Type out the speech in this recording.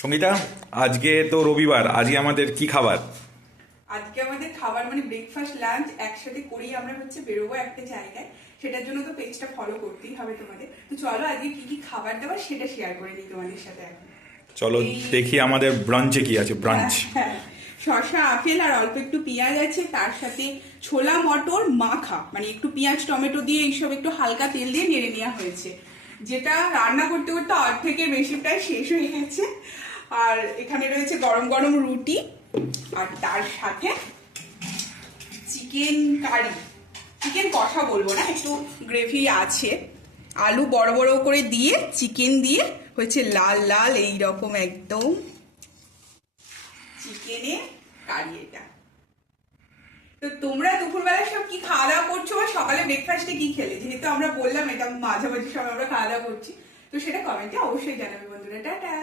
সঙ্গীতা, আজকে তো রবিবার, আজকে আমাদের কি খাবার? আজকে আমাদের খাবার মানে ব্রেকফাস্ট লাঞ্চ একসাথে করেই আমরা বেরোবো একটা জায়গায়। সেটার জন্য তো পেজটা ফলো করতেই হবে তোমাদের। তো চলো আজকে কি কি খাবার দাবার সেটা শেয়ার করে নিই তোমাদের সাথে এখন। চলো দেখি আমাদের ব্রাঞ্চে কি আছে। ব্রাঞ্চ শসা, আপেল আর অল্প একটু পেঁয়াজ আছে, তার সাথে ছোলা মটর মাখা, মানে একটু পেঁয়াজ টমেটো দিয়ে এইসব একটু হালকা তেল দিয়ে নেড়ে নেওয়া হয়েছে, যেটা রান্না করতে করতে অর্ধেকের বেশি প্রায় শেষ হয়ে গেছে। আর এখানে রয়েছে গরম গরম রুটি, আর তার সাথে চিকেন কারি, চিকেন কষা বলবো না, একটু গ্রেভি আছে। আলু বড় বড় করে দিয়ে চিকেন দিয়ে হয়েছে লাল লাল এইরকম একদম চিকেনে কারি এটা। তো তোমরা দুপুরবেলা সব কি খাওয়া দাওয়া করছো বা সকালে ব্রেকফাস্টে কি খেলে? যেহেতু আমরা বললাম এটা মাঝামাঝি সময় আমরা খাওয়া দাওয়া করছি, তো সেটা কমেন্টে অবশ্যই জানাবে বন্ধুরা। টাটা।